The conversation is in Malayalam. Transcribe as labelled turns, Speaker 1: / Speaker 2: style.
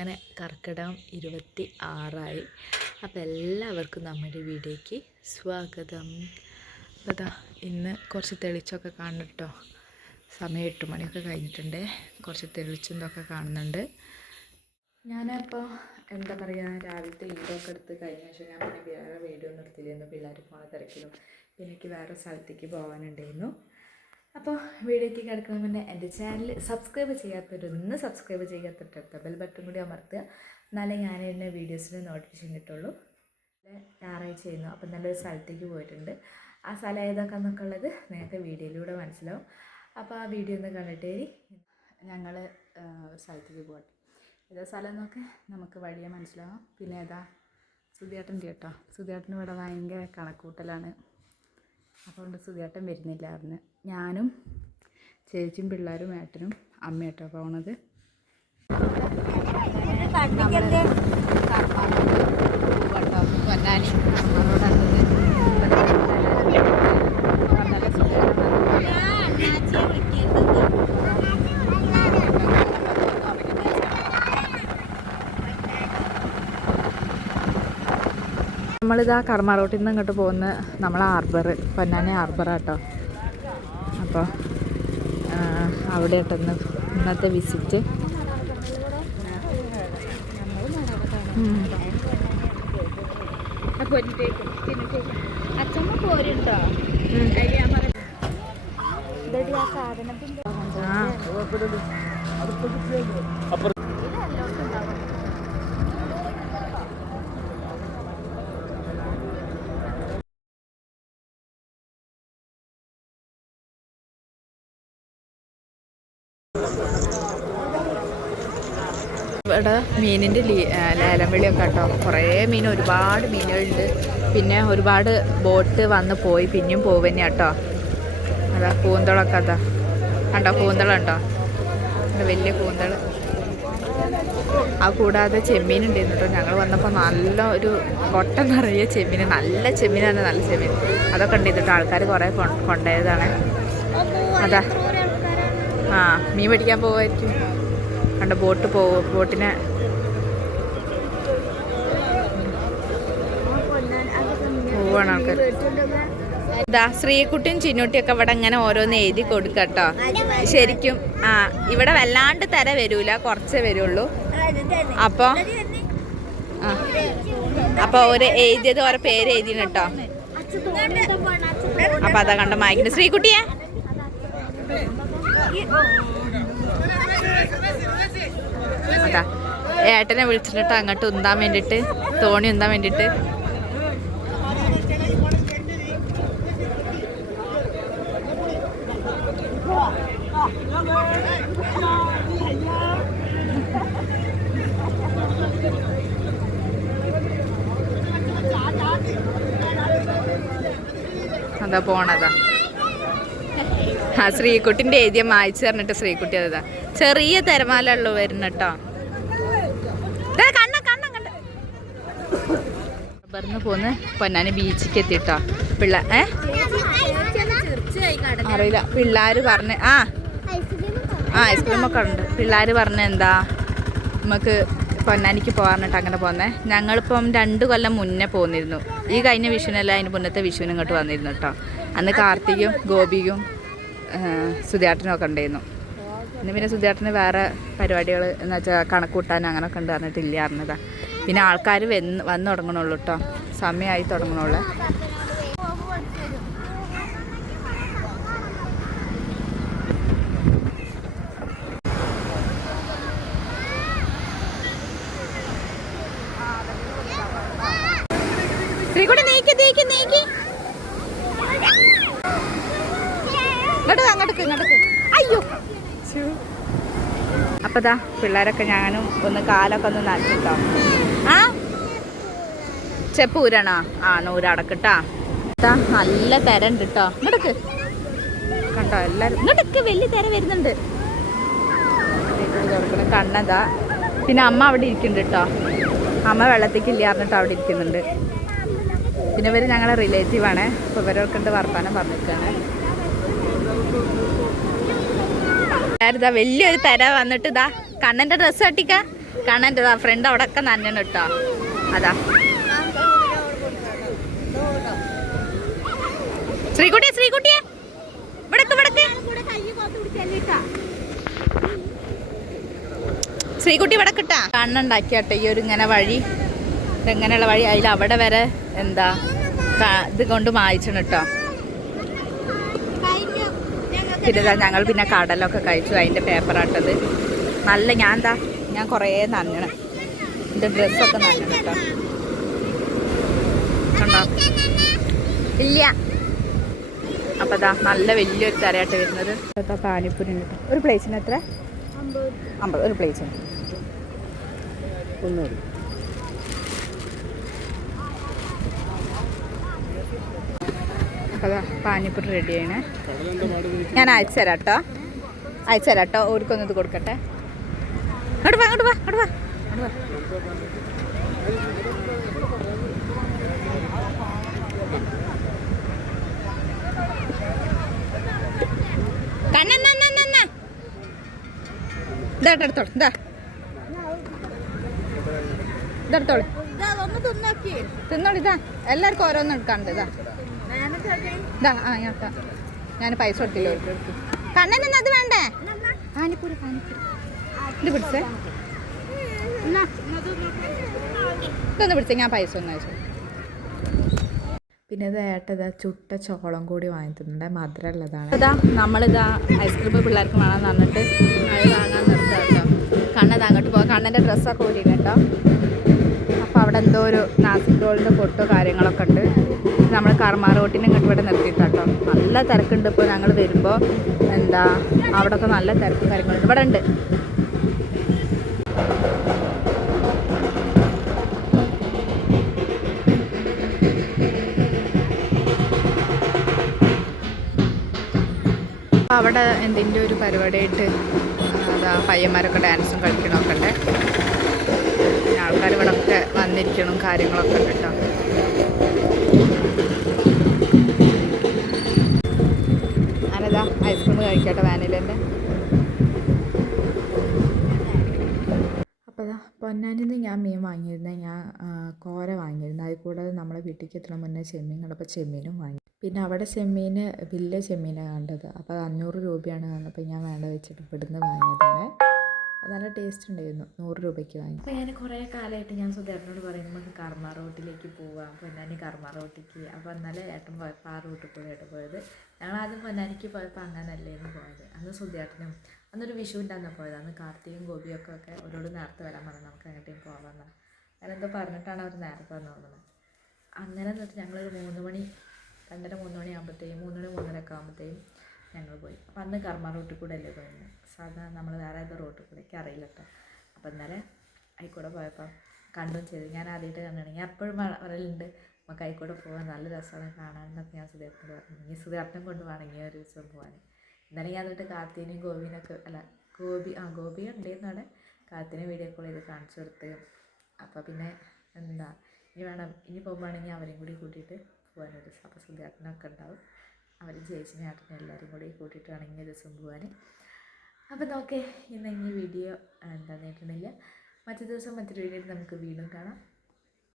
Speaker 1: അങ്ങനെ കർക്കിടകം ഇരുപത്തി ആറായി. അപ്പോൾ എല്ലാവർക്കും നമ്മുടെ വീഡിയോയ്ക്ക് സ്വാഗതം. അപ്പോൾ അതാ ഇന്ന് കുറച്ച് തെളിച്ചൊക്കെ കാണുന്നുട്ടോ. സമയം എട്ട് മണിയൊക്കെ കഴിഞ്ഞിട്ടുണ്ട്. കുറച്ച് തെളിച്ചും ഇതൊക്കെ കാണുന്നുണ്ട്. ഞാനപ്പോൾ എന്താ പറയുക രാവിലത്തെ ഇതൊക്കെ എടുത്ത് കഴിഞ്ഞ ശേഷം ഞാൻ പിന്നെ വേറെ വീഡിയോ നിർത്തിയിരുന്നു പിള്ളേർ പോണ തിരക്കിലും. പിന്നെ എനിക്ക് വേറെ സ്ഥലത്തേക്ക് പോകാനുണ്ടായിരുന്നു. അപ്പോൾ വീഡിയോയ്ക്ക് കിടക്കുന്ന മുന്നേ എന്റെ ചാനൽ സബ്സ്ക്രൈബ് ചെയ്യാത്തവരൊന്ന് സബ്സ്ക്രൈബ് ചെയ്യാത്തിട്ട് ബെൽ ബട്ടൺ കൂടി അമർത്തുക. എന്നാലേ ഞാൻ എന്നെ വീഡിയോസിന് നോട്ടിഫിക്കേഷൻ കിട്ടുള്ളൂ. ഞായറാഴ്ച ചെയ്യുന്നു അപ്പം നല്ലൊരു സ്ഥലത്തേക്ക് പോയിട്ടുണ്ട്. ആ സ്ഥലം ഏതൊക്കെ എന്നൊക്കെ ഉള്ളത് നേരത്തെ വീഡിയോയിലൂടെ മനസ്സിലാവും. അപ്പോൾ ആ വീഡിയോ ഒന്ന് കണ്ടിട്ട് ഞങ്ങൾ ഒരു സ്ഥലത്തേക്ക് പോകട്ടെ ഏതാ സ്ഥലം എന്നൊക്കെ നമുക്ക് വഴിയെ മനസ്സിലാവും. പിന്നെ ഏതാ? സുധിയേട്ടന്റെ കേട്ടോ. സുധിയേട്ടന് ഇവിടെ ഭയങ്കര കണക്കൂട്ടലാണ്. അതുകൊണ്ട് സുധിയേട്ടൻ വരുന്നില്ലായിരുന്നു ഞാനും ചേച്ചിയും പിള്ളേരും ഏട്ടനും അമ്മയേട്ടോ പോണത്. നമ്മളിതാ കർമ്മ റോട്ടിൽ നിന്ന് ഇങ്ങോട്ട് പോകുന്ന നമ്മളെ ഹാർബർ പൊന്നാനി ഹാർബറാട്ടോ അപ്പോൾ അവിടെ ഇട്ടൊന്ന് ഇന്നത്തെ വിസിറ്റ്
Speaker 2: ആ.
Speaker 1: ഇവിടെ മീനിന്റെ ലേലം വിളിയൊക്കെ കേട്ടോ കുറേ മീൻ ഒരുപാട് മീനുകളുണ്ട്. പിന്നെ ഒരുപാട് ബോട്ട് വന്ന് പോയി പിന്നെയും പോവന്നെ കേട്ടോ. അതാ കൂന്തളൊക്കെ അതാ. കണ്ടോ കൂന്തളുണ്ടോ വലിയ കൂന്തൾ ആ കൂടാതെ ചെമ്മീൻ ഉണ്ടായിരുന്നു കേട്ടോ. ഞങ്ങൾ വന്നപ്പോൾ നല്ല ഒരു കൊട്ട നിറയെ ചെമ്മീൻ നല്ല ചെമ്മീനാണ് നല്ല ചെമ്മീൻ. അതൊക്കെ ഉണ്ടായിരുന്നു കേട്ടോ ആൾക്കാർ കുറേ കൊണ്ടുപോയതാണ്. അതാ. ആ മീൻ പിടിക്കാൻ പോവായിരിക്കും. കണ്ട ബോട്ട് പോകും ബോട്ടിനെ. പോവാണ് ആൾക്കാർ ഇതാ ശ്രീകുട്ടിയും ചിന്നൂട്ടിയൊക്കെ ഇവിടെ ഇങ്ങനെ ഓരോന്ന് എഴുതി കൊടുക്കട്ടോ ശരിക്കും ആ ഇവിടെ വല്ലാണ്ട് തര വരൂല കുറച്ചേ വരുള്ളൂ. അപ്പൊ ആ അപ്പൊ ഒരു എഴുതിയത് ഓരോ പേര് എഴുതി കേട്ടോ അപ്പൊ അതാ കണ്ടോ മായിക്കുന്നു ശ്രീകുട്ടിയെ? അതാ. ഏട്ടനെ വിളിച്ചിട്ട് അങ്ങോട്ട് ഉന്താൻ വേണ്ടിട്ട് തോണി ഉന്താൻ വേണ്ടിട്ട്. അതാ പോണതാ. ആ ശ്രീകുട്ടിന്റെ എഴുതിയ മായ്ച്ചു പറഞ്ഞിട്ട് ശ്രീകുട്ടി അതാ ചെറിയ തിരമാലുള്ളൂ വരുന്ന കേട്ടോ റബ്ബറിന്ന് പോന്ന് പൊന്നാനി ബീച്ചിക്ക് എത്തിട്ടോ. പിള്ള ഏ? അറിയില്ല. പിള്ളേര് പറഞ്ഞ് ആ. ആ ഐസ്ക്രീം ഒക്കെ ഉണ്ട്. പിള്ളേര് പറഞ്ഞ എന്താ നമുക്ക് പൊന്നാനിക്ക് പോകാറിട്ട് അങ്ങനെ പോന്നേ. ഞങ്ങളിപ്പം രണ്ട് കൊല്ലം മുന്നേ പോന്നിരുന്നു. ഈ കഴിഞ്ഞ വിഷുവിനല്ല അതിന് മുന്നത്തെ വിഷുവിനും ഇങ്ങോട്ട് വന്നിരുന്നു കേട്ടോ അന്ന് കാർത്തികും ഗോപിയും സുധിയാട്ടനും ഒക്കെ ഉണ്ടായിരുന്നു ഇന്ന് പിന്നെ സുധിയാട്ടന് വേറെ പരിപാടികൾ എന്ന് വെച്ചാൽ കണക്കൂട്ടാൻ അങ്ങനെയൊക്കെ ഉണ്ട് പറഞ്ഞിട്ടില്ല അറിഞ്ഞതാ. പിന്നെ ആൾക്കാർ വന്ന് വന്നു തുടങ്ങണുള്ളൂ കേട്ടോ സമയമായി തുടങ്ങണുള്ളൂ. ശ്രീകുടി നീക്കി നീക്കി നീക്കി. ഇങ്ങോട്ട് അങ്ങോട്ട് ഇങ്ങോട്ട് അയ്യോ. അപ്പൊ ദാ പിള്ളേരൊക്കെ ഞാനും ഒന്ന് കാലൊക്കെ ഒന്ന് നനച്ചിട്ടോ. ആ? ചെപ്പ് ഊരണോ? ആ നൂരടക്കിട്ടാ ഇതാ നല്ല തിര ഉണ്ട് കേട്ടോ നടക്ക് കണ്ടോ എല്ലാരും? ഇങ്ങോട്ടൊക്കെ വലിയ തിര വരുന്നുണ്ട്. കണ്ണതാ പിന്നെ അമ്മ അവിടെ ഇരിക്കുന്നുണ്ട് കേട്ടോ അമ്മ വെള്ളത്തേക്ക് പറഞ്ഞിട്ട് അവിടെ ഇരിക്കുന്നുണ്ട്. പിന്നെ ഇവർ ഞങ്ങളെ റിലേറ്റീവ് ആണ്. അപ്പോൾ ഇവരൊക്കെ ഉണ്ട് വർത്താനം പറഞ്ഞിട്ടാണ് ഇതാ വലിയൊരു തര വന്നിട്ട് ഇതാ കണ്ണന്റെ ഡ്രസ്സ് കട്ടിക്ക കണ്ണന്റെ ഫ്രണ്ട് അവിടെ ഒക്കെ നനഞ്ഞു കേട്ടോ അതാ. ശ്രീകുട്ടിയെ ശ്രീകുട്ടിയെ. ശ്രീകുട്ടി ഇവിടെ കിട്ടാ. കണ്ണുണ്ടാക്കിയാട്ടെ ഈ ഒരു ഇങ്ങനെ വഴി. ഇതെങ്ങനെയുള്ള വഴി? അതിൽ അവിടെ വരെ എന്താ ഇത് കൊണ്ട് മായിച്ചണ് കേട്ടോ പിന്നെ ഞങ്ങൾ പിന്നെ കടലൊക്കെ കഴിച്ചു. അതിന്റെ പേപ്പറാട്ടത് നല്ല ഞാൻ എന്താ ഞാൻ കുറേ നനഞ്ഞണം. എന്റെ ഡ്രസ്സൊക്കെ നനഞ്ഞണം കേട്ടോ കണ്ടോ? ഇല്ല. അപ്പം അതാ നല്ല വലിയൊരു തരയായിട്ട് വരുന്നത്. ഇപ്പോഴത്തെ പാനിപ്പൂരി ഉണ്ട് ഒരു പ്ലേസിന് എത്ര? അമ്പത്. ഒരു പ്ലേസിന് അപ്പോൾ അതാ പാനിപ്പൂരി റെഡി ചെയ്യണേ. ഞാൻ അയച്ചു തരാം കേട്ടോ. അയച്ചു തരാം കേട്ടോ. ഓർക്കൊന്നും ഇത് കൊടുക്കട്ടെ. അങ്ങോട്ട് വാ അങ്ങോട്ട് വാ അങ്ങോട്ട് വാ. കണ്ണെന്നാ എടുത്തോളൂ. ഇതാ. ഇതെടുത്തോളൂ തിന്നോളൂ ഇതാ. എല്ലാവർക്കും ഓരോന്നും എടുക്കാണ്ട് ഇതാ. ഞാൻ പൈസ കൊടുത്തില്ല? കണ്ണൻ അത് വേണ്ടേ? പാനിപ്പൂരി പാനിപ്പൂരി. ഇത് പിടിച്ചേ. ഇതൊന്ന് പിടിച്ചേ ഞാൻ പൈസ ഒന്ന് അയച്ചു. പിന്നെ ഇത് ഏട്ടതാ ചുട്ട ചോളം കൂടി വാങ്ങി തിന്നണ്ട മധുരം ഉള്ളതാണ്. അതാ നമ്മളിതാ ഐസ്ക്രീം പിള്ളേർക്ക് വേണമെന്ന് പറഞ്ഞിട്ട് അത് വാങ്ങാൻ നിർത്താം കേട്ടോ കണ്ണത് അങ്ങോട്ട് പോകാം കണ്ണന്റെ ഡ്രസ്സൊക്കെ കേട്ടോ. അപ്പോൾ അവിടെ എന്തോ ഒരു നാസിക് റോളിന്റെ പൊട്ടോ കാര്യങ്ങളൊക്കെ ഉണ്ട്. നമ്മൾ കർമാ റോട്ടിനെ ഇങ്ങോട്ട് ഇവിടെ നിർത്തിയിട്ടാട്ടോ. നല്ല തിരക്കുണ്ട് ഇപ്പോൾ ഞങ്ങൾ വരുമ്പോൾ എന്താ അവിടെയൊക്കെ നല്ല തിരക്കും കാര്യങ്ങളുണ്ട് ഇവിടെ ഉണ്ട്. അവിടെ എന്തിന്റെ ഒരു പരിപാടിയായിട്ട് അതാ പയ്യന്മാരൊക്കെ ഡാൻസും കളിക്കണമൊക്കെ ഉണ്ട്. ആൾക്കാർ ഇവിടെ ഒക്കെ വന്നിരിക്കണം കാര്യങ്ങളൊക്കെ ഉണ്ട് കേട്ടോ. ഞാനിതാ ഐസ്ക്രീം കഴിക്കട്ടെ വാനിലേന്റെ. അപ്പോൾ ഇതാ പൊന്നാനിന്ന് ഞാൻ മീൻ വാങ്ങിയിരുന്നത് ഞാൻ കോര വാങ്ങിയിരുന്നു. അതിൽ കൂടാതെ നമ്മളെ വീട്ടിലേക്ക് എത്തണ മുന്നേ ചെമ്മീൻ കണ്ടപ്പോൾ ചെമ്മീനും വാങ്ങി. പിന്നെ അവിടെ ചെമ്മീൻ വലിയ ചെമ്മീനാണ് കണ്ടത്. അപ്പോൾ അഞ്ഞൂറ് രൂപയാണ് കണ്ടപ്പോൾ ഞാൻ വേണ്ട വെച്ചിട്ട് ഇവിടുന്ന് വാങ്ങിയതാണ്. അത് നല്ല ടേസ്റ്റ് ഉണ്ടായിരുന്നു. നൂറ് രൂപയ്ക്ക് വാങ്ങി. അപ്പോൾ ഞാൻ കുറേ കാലമായിട്ട് ഞാൻ സുധേട്ടനോട് പറയുന്നത് നമുക്ക് കർമ്മ റോട്ടിലേക്ക് പോവാം പൊന്നാനി കർമ്മ റോട്ടിലേക്ക് അപ്പോൾ എന്നാലേ ഏട്ടൻ പോയപ്പോൾ ആ റൂട്ടിൽ കൂടെ ഏട്ടൻ പോയത്. ഞങ്ങൾ ആദ്യം പൊന്നാനിക്ക് പോയപ്പോൾ അങ്ങനല്ലേന്ന് പോയത്. അന്ന് സുധേട്ടനും അന്നൊരു വിഷുവിന്റെ അന്ന് പോയത്. അന്ന് കാർത്തികയും ഗോപിയൊക്കെ ഒക്കെ ഒരോട് നേരത്തെ വരാൻ പറഞ്ഞു. നമുക്ക് അങ്ങോട്ടേക്ക് പോകാമെന്ന് ഞാനെന്തോ പറഞ്ഞിട്ടാണ് അവർ നേരത്തെ വന്ന് തോന്നുന്നത് അങ്ങനെ എന്നിട്ട് ഞങ്ങളൊരു മൂന്ന് മണി രണ്ടര മൂന്ന് മണി ആകുമ്പോഴത്തേക്കും മൂന്ന് മണി മൂന്നര ഒക്കെ ആകുമ്പോഴത്തേക്കും ഞങ്ങൾ പോയി. അപ്പം അന്ന് കർമ്മ റോട്ടിൽ കൂടെ അല്ലേ പോയിരുന്നത് സാധാരണ നമ്മൾ വേറെ ഏതോ റോട്ടിൽ കൂടെ. എനിക്ക് അറിയില്ല കേട്ടോ. അപ്പം ഇന്നലെ ആയിക്കൂടെ പോയപ്പം കണ്ടും ചെയ്തു. ഞാൻ ആദ്യമായിട്ട് കണ്ടാണ് ഞാൻ എപ്പോഴും പറയലുണ്ട് നമുക്ക് ആയിക്കൂടെ പോകാൻ നല്ല രസമാണ്. കാണാനെന്നൊക്കെ ഞാൻ സുധേട്ടനോട് പറഞ്ഞു. ഇനി സുധേട്ടനെ കൊണ്ട് വേണമെങ്കിൽ ഒരു ദിവസം പോകാൻ ഇന്നലെ ഞാൻ എന്നിട്ട് കാർത്തിനെയും ഗോപിനൊക്കെ അല്ല ഗോപി ആ ഗോപി ഉണ്ടായിരുന്നവിടെ കാർത്തിനെ വീഡിയോ കോൾ ചെയ്ത് കാണിച്ചു കൊടുത്ത്. അപ്പോൾ പിന്നെ എന്താ ഇനി വേണം. ഇനി പോകുമ്പോഴാണെങ്കിൽ അവരെയും കൂടി കൂട്ടിയിട്ട് പോകാനൊരു അപ്പോൾ സുധേട്ടനൊക്കെ ഉണ്ടാവും. അവർ ചേച്ചിനെ ആട്ടിനെ എല്ലാവരും കൂടി കൂട്ടിയിട്ട് ഒരു ദിവസം പോകാൻ അപ്പം നോക്കേ ഇന്ന് ഈ വീഡിയോ എന്താ നേട്ടുന്നില്ല മറ്റു ദിവസം മറ്റൊരു വീഡിയോ നമുക്ക് വീണ്ടും കാണാം.